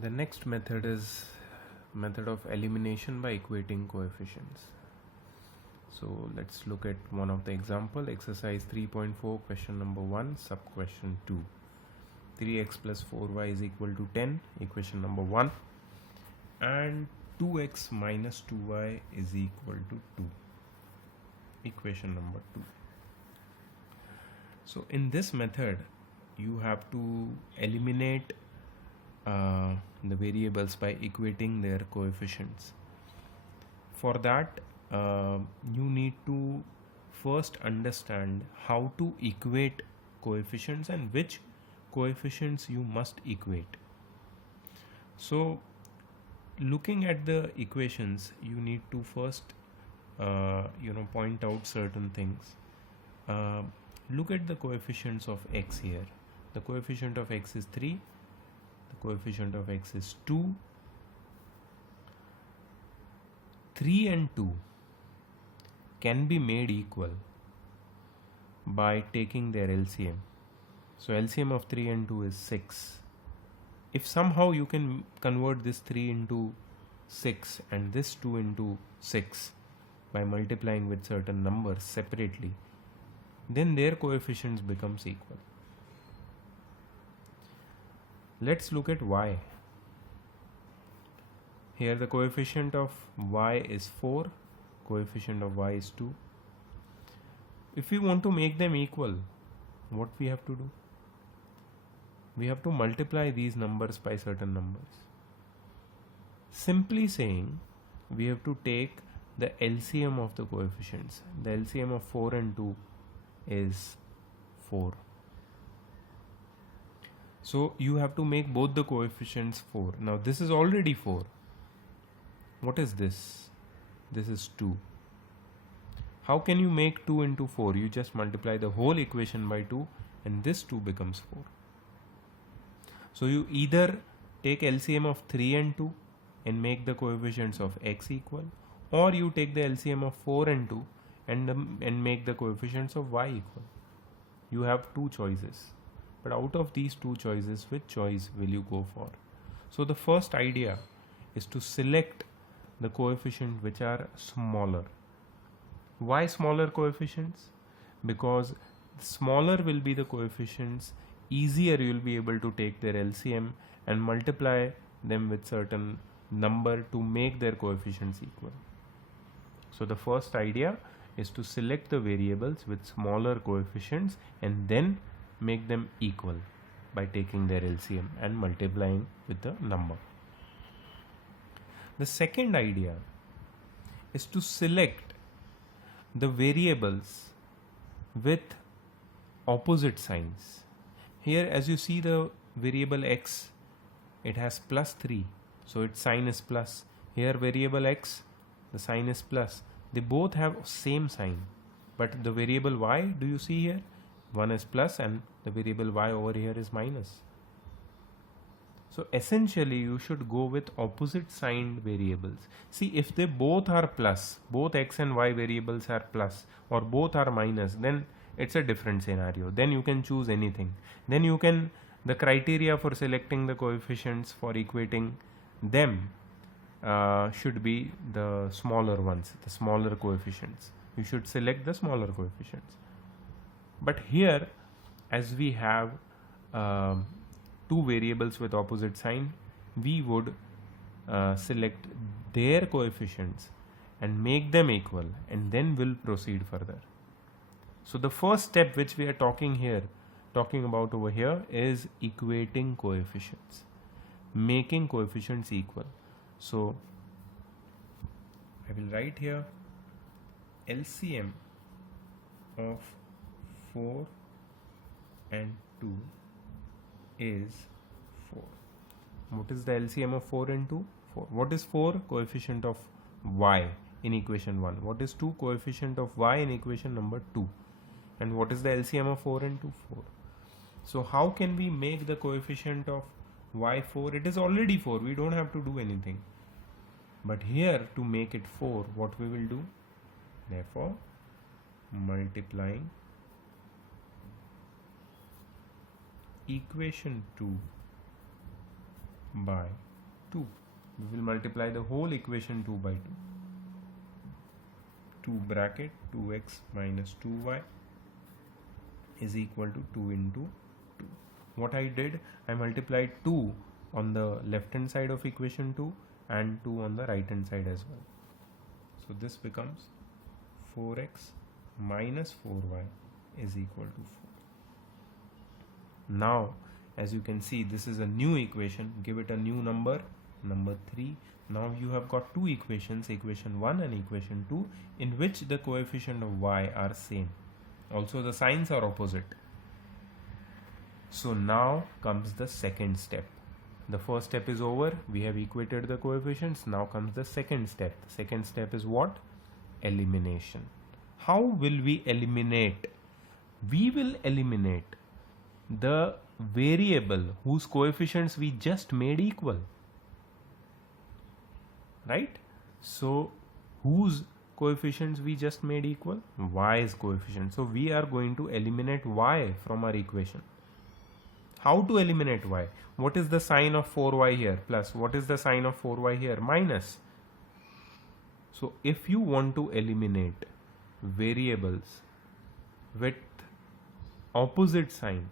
The next method is method of elimination by equating coefficients. So let's look at one of the example, exercise 3.4, question number 1, sub question 2. 3x plus 4y is equal to 10, equation number 1, and 2x minus 2y is equal to 2, equation number 2. So in this method you have to eliminate the variables by equating their coefficients. For that you need to first understand how to equate coefficients and which coefficients you must equate. So looking at the equations, you need to first point out certain things. Look at the coefficients of x here. The coefficient of x is 3, the coefficient of x is 2. 3 and 2 can be made equal by taking their LCM. So LCM of 3 and 2 is 6. If somehow you can convert this 3 into 6 and this 2 into 6 by multiplying with certain numbers separately, then their coefficients becomes equal. Let's look at y. Here the coefficient of y is 4, coefficient of y is 2. If we want to make them equal, what we have to do? We have to multiply these numbers by certain numbers. Simply saying, we have to take the LCM of the coefficients. The LCM of 4 and 2 is 4. So you have to make both the coefficients 4. Now this is already 4. What is this? This is 2. How can you make 2 into 4? You just multiply the whole equation by 2 and this 2 becomes 4. So you either take LCM of 3 and 2 and make the coefficients of x equal, or you take the LCM of 4 and 2 and make the coefficients of y equal. You have two choices. But out of these two choices, which choice will you go for? So the first idea is to select the coefficients which are smaller. Why smaller coefficients? Because smaller will be the coefficients, easier you will be able to take their LCM and multiply them with certain number to make their coefficients equal. So the first idea is to select the variables with smaller coefficients and then make them equal by taking their LCM and multiplying with the number. The second idea is to select the variables with opposite signs. Here as you see the variable x, it has plus 3, so its sign is plus. Here variable x, the sign is plus. They both have same sign, but the variable y, do you see here? One is plus and the variable y over here is minus. So essentially you should go with opposite signed variables. See, if they both are plus, both x and y variables are plus, or both are minus, then it's a different scenario. Then you can choose anything. Then you can, the criteria for selecting the coefficients for equating them should be the smaller ones, the smaller coefficients. You should select the smaller coefficients. But here, as we have two variables with opposite sign, we would select their coefficients and make them equal, and then we'll proceed further. So the first step which we are talking about over here is equating coefficients, making coefficients equal. So I will write here LCM of 4 and 2 is 4. What is the LCM of 4 and 2? 4. What is 4? Coefficient of y in equation 1. What is 2? Coefficient of y in equation number 2. And what is the LCM of 4 and 2? 4. So how can we make the coefficient of y 4? It is already 4. We don't have to do anything. But here to make it 4, what we will do? Therefore, multiplying equation 2 by 2. We will multiply the whole equation 2 by 2. 2 bracket 2x minus 2y is equal to 2 into 2. What I did, I multiplied 2 on the left hand side of equation 2 and 2 on the right hand side as well. So this becomes 4x minus 4y is equal to 4. Now, as you can see, this is a new equation. Give it a new number, number 3. Now you have got two equations, equation 1 and equation 2, in which the coefficient of y are same. Also the signs are opposite. So now comes the second step. The first step is over. We have equated the coefficients. Now comes the second step. The second step is what? Elimination. How will we eliminate? We will eliminate the variable whose coefficients we just made equal. Right? So whose coefficients we just made equal? Y's coefficient. So we are going to eliminate y from our equation. How to eliminate y? What is the sign of 4y here? Plus. What is the sign of 4y here? Minus. So if you want to eliminate variables with opposite signs,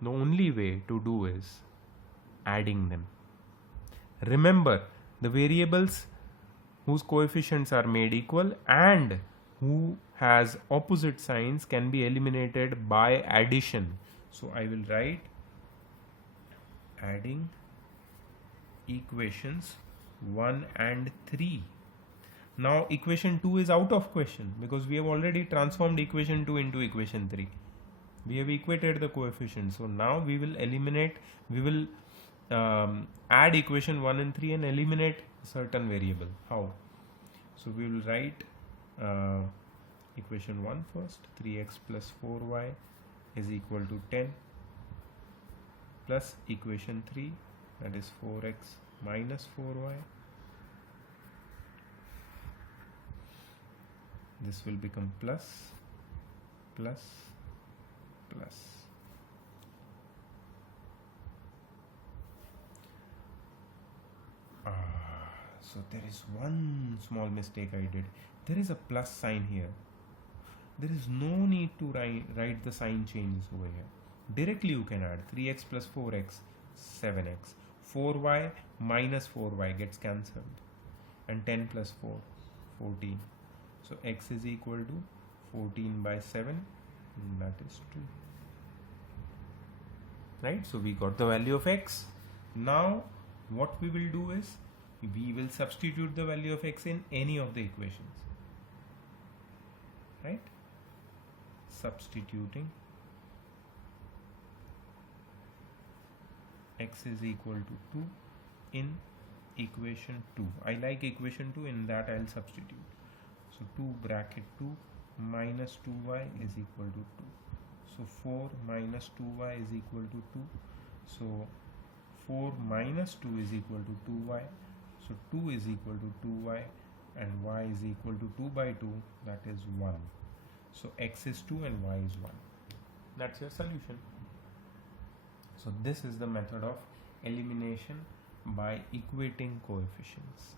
the only way to do is adding them. Remember, the variables whose coefficients are made equal and who has opposite signs can be eliminated by addition. So I will write adding equations 1 and 3. Now equation 2 is out of question because we have already transformed equation 2 into equation 3. We have equated the coefficients. So now we will eliminate, we will add equation 1 and 3 and eliminate certain variable. How? So we will write equation 1 first. 3x plus 4y is equal to 10 plus equation 3, that is 4x minus 4y. This will become plus, plus, plus. So there is one small mistake I did. There is a plus sign here. There is no need to write the sign changes over here. Directly you can add 3x plus 4x, 7x. 4y minus 4y gets cancelled. And 10 plus 4, 14. So x is equal to 14 by 7, that is 2. Right? So we got the value of x. Now what we will do is, we will substitute the value of x in any of the equations. Right? Substituting x is equal to 2 in equation 2. I like equation 2, in that I will substitute. So 2 bracket 2 minus 2y is equal to 2. So 4 minus 2y is equal to 2. So 4 minus 2 is equal to 2y. So 2 is equal to 2y and y is equal to 2 by 2, that is 1. So x is 2 and y is 1. That's your solution. So this is the method of elimination by equating coefficients.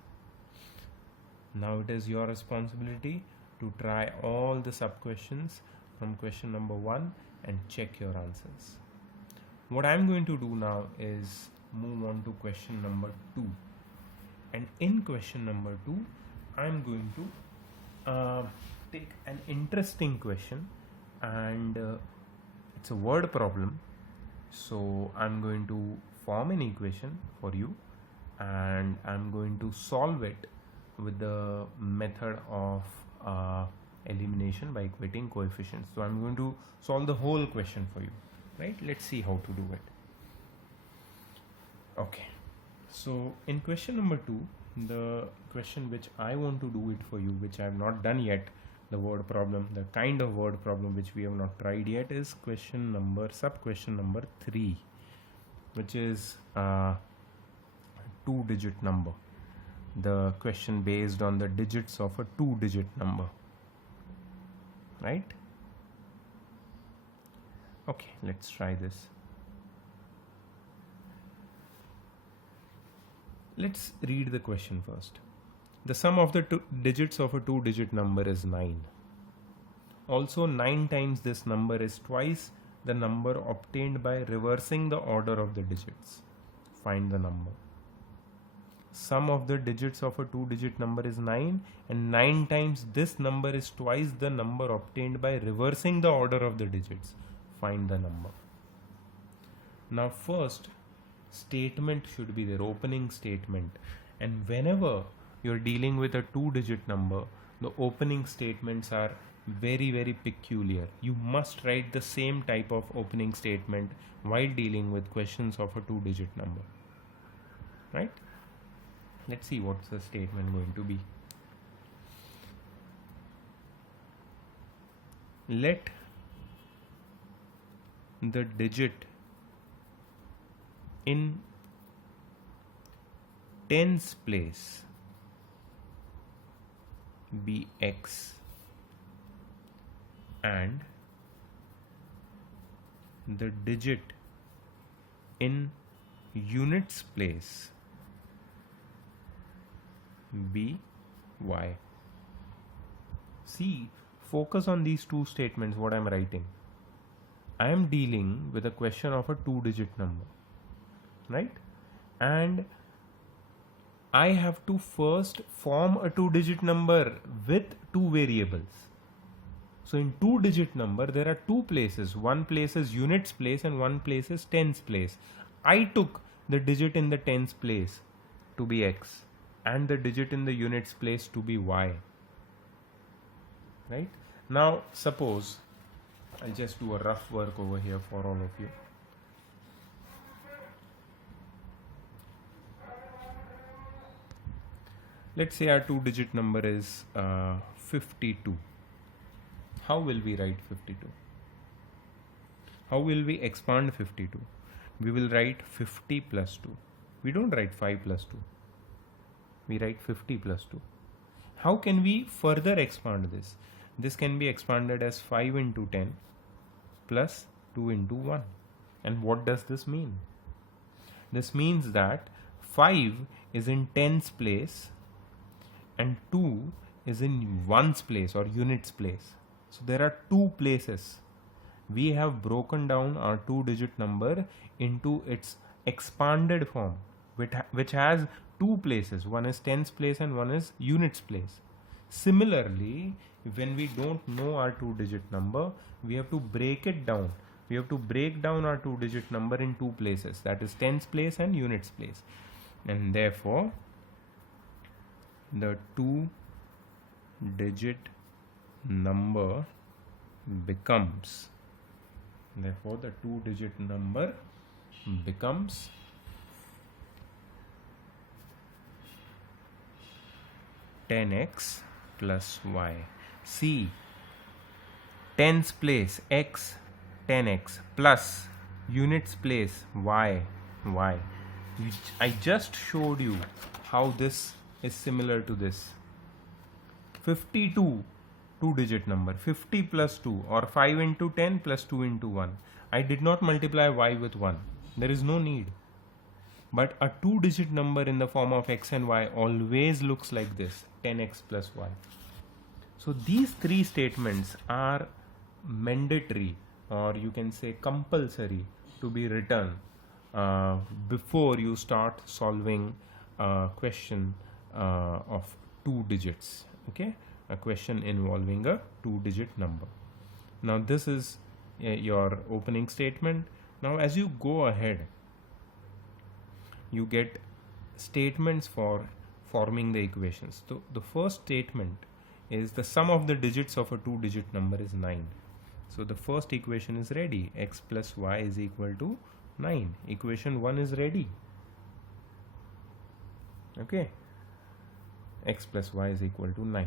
Now it is your responsibility to try all the sub questions from question number 1 and check your answers. What I am going to do now is move on to question number 2. And in question number 2, I am going to take an interesting question, and it's a word problem. So I'm going to form an equation for you and I'm going to solve it with the method of elimination by equating coefficients. So I'm going to solve the whole question for you, right? Let's see how to do it. Okay, so in question number 2, the question which I want to do it for you, which I have not done yet, the word problem, the kind of word problem which we have not tried yet, is sub question number 3, which is a 2-digit number. The question based on the digits of a 2-digit number, right? Okay, let's try this. Let's read the question first. The sum of the digits of a two-digit number is 9. Also, 9 times this number is twice the number obtained by reversing the order of the digits. Find the number. Sum of the digits of a two-digit number is 9, and 9 times this number is twice the number obtained by reversing the order of the digits. Find the number. Now first statement should be their opening statement, and whenever you're dealing with a two-digit number, the opening statements are very peculiar. You must write the same type of opening statement while dealing with questions of a two-digit number, right? Let's see what's the statement going to be. Let the digit in tens place be x and the digit in units place be y. See, focus on these two statements, what I am writing. I am dealing with a question of a two-digit number, right? And I have to first form a two-digit number with two variables. So in two-digit number, there are two places. One place is units place and one place is tens place. I took the digit in the tens place to be x and the digit in the units place to be y. Right? Now suppose, I'll just do a rough work over here for all of you. Let's say our two-digit number is 52. How will we write 52? How will we expand 52? We will write 50 plus 2. We don't write 5 plus 2. We write 50 plus 2. How can we further expand this? This can be expanded as 5 into 10 plus 2 into 1. And what does this mean? This means that 5 is in tens place and 2 is in ones place or units place. So there are two places. We have broken down our two-digit number into its expanded form, which has two places. One is tens place and one is units place. Similarly, when we don't know our two-digit number, we have to break it down. We have to break down our two-digit number in two places, that is tens place and units place. And therefore, the two-digit number becomes 10x plus y. See, tens place x, 10x plus units place y. I just showed you how this is similar to this. 52, two-digit number, 50 plus 2 or 5 into 10 plus 2 into 1. I did not multiply y with 1. There is no need. But a two-digit number in the form of x and y always looks like this, 10x plus y. So these three statements are mandatory, or you can say compulsory, to be written before you start solving a question of two digits. Okay, a question involving a two-digit number. Now this is your opening statement. Now as you go ahead, you get statements for forming the equations. So the first statement is the sum of the digits of a two-digit number is 9. So the first equation is ready. X plus y is equal to 9. Equation 1 is ready. Okay. X plus y is equal to 9.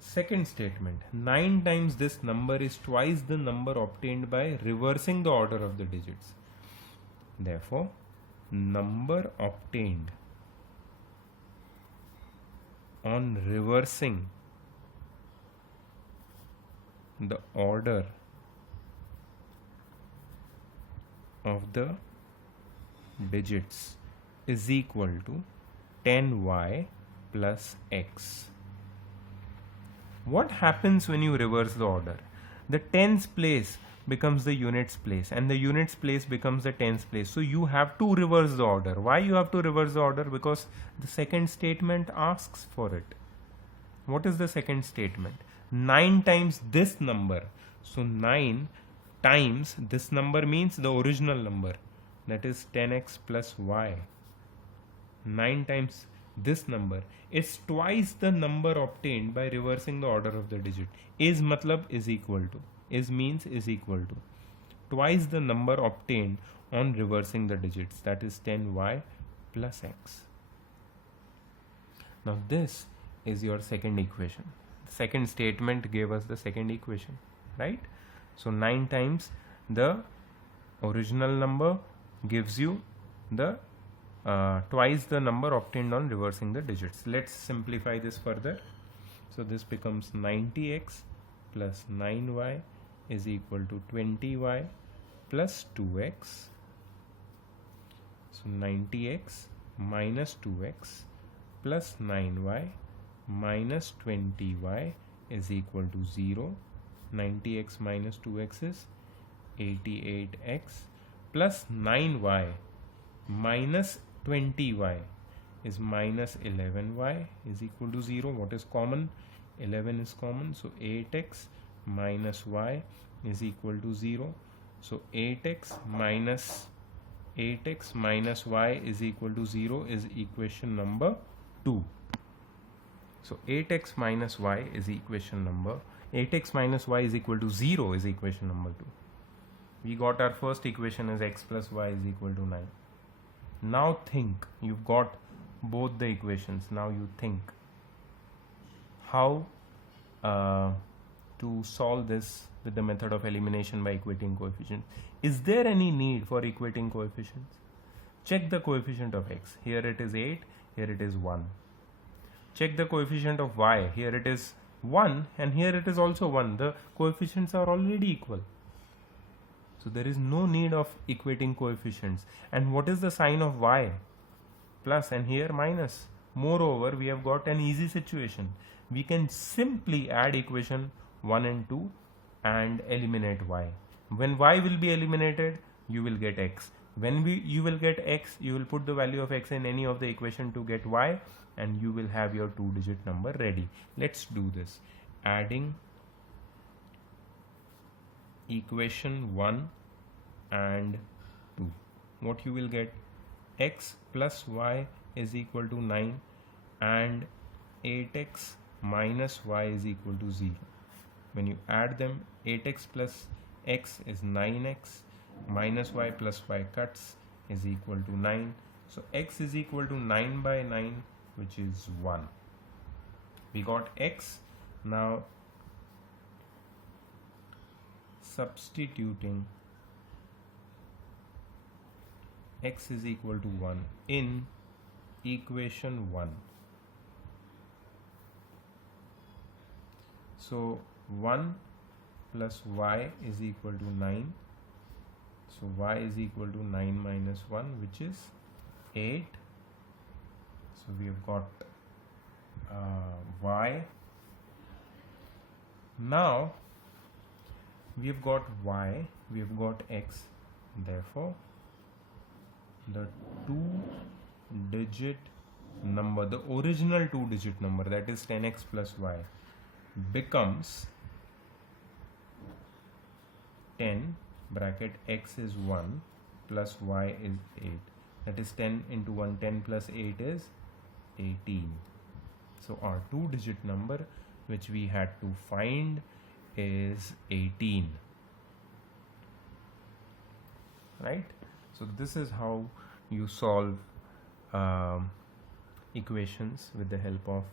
Second statement, 9 times this number is twice the number obtained by reversing the order of the digits. Therefore, number obtained on reversing the order of the digits is equal to 10y plus x. What happens when you reverse the order? The tens place becomes the units place, and the units place becomes the tens place. So you have to reverse the order. Why you have to reverse the order? Because the second statement asks for it. What is the second statement? 9 times this number. So 9 times this number means the original number, that is 10x plus y. 9 times this number is twice the number obtained by reversing the order of the digit. Is matlab is equal to, is means is equal to twice the number obtained on reversing the digits, that is 10y plus x. Now this is your second equation. The second statement gave us the second equation, right? So 9 times the original number gives you the twice the number obtained on reversing the digits. Let's simplify this further. So this becomes 90x plus 9y is equal to 20y plus 2x. So 90x minus 2x plus 9y minus 20y is equal to 0. 90x minus 2x is 88x plus 9y minus 20y is minus 11y is equal to 0. What is common? 11 is common. So 8x minus y is equal to 0. So 8x minus y is equal to 0 is equation number 2. So 8x minus y is equation number 8x minus y is equal to 0 is equation number 2. We got our first equation as x plus y is equal to 9. Now think, you've got both the equations. Now you think how to solve this with the method of elimination by equating coefficients. Is there any need for equating coefficients? Check the coefficient of x. Here it is 8, here it is 1. Check the coefficient of y. Here it is 1 and here it is also 1. The coefficients are already equal. So there is no need of equating coefficients. And what is the sign of y? Plus, and here minus. Moreover, we have got an easy situation. We can simply add equation 1 and 2 and eliminate y. When y will be eliminated, you will get x. When you will get x, you will put the value of x in any of the equation to get y, and you will have your 2-digit number ready. Let's do this. Adding equation 1 and 2. What you will get? X plus y is equal to 9 and 8x minus y is equal to 0. When you add them, 8x plus x is 9x, minus y plus y cuts is equal to 9. So x is equal to 9 by 9, which is 1. We got x. Now substituting x is equal to 1 in equation 1. So 1 plus y is equal to 9. So y is equal to 9 minus 1, which is 8. So we have got y. Now we have got y, we have got x. Therefore, the 2-digit number, the original 2-digit number, that is 10x plus y, becomes 10 bracket x is 1 plus y is 8. That is 10 into 1, 10 plus 8 is 18. So our 2-digit number which we had to find is 18. Right? So this is how you solve equations with the help of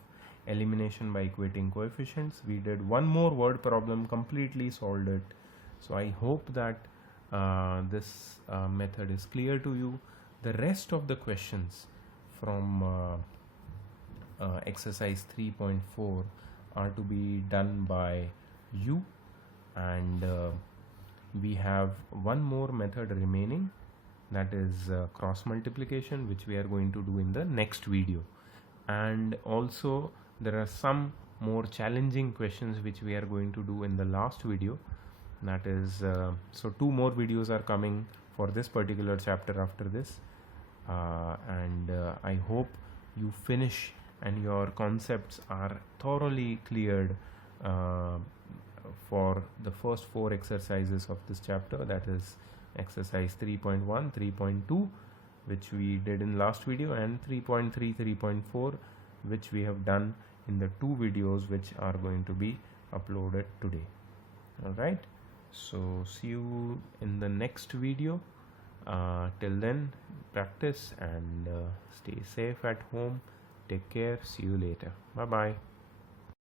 elimination by equating coefficients. We did one more word problem, completely solved it. So I hope that this method is clear to you. The rest of the questions from exercise 3.4 are to be done by you, and we have one more method remaining, that is cross multiplication, which we are going to do in the next video. And also there are some more challenging questions which we are going to do in the last video. That is so 2 more videos are coming for this particular chapter after this, and I hope you finish and your concepts are thoroughly cleared for the first 4 exercises of this chapter, that is exercise 3.1, 3.2, which we did in last video, and 3.3, 3.4, which we have done in the 2 videos which are going to be uploaded today. Alright, so see you in the next video. Till then, practice and stay safe at home. Take care. See you later. Bye bye.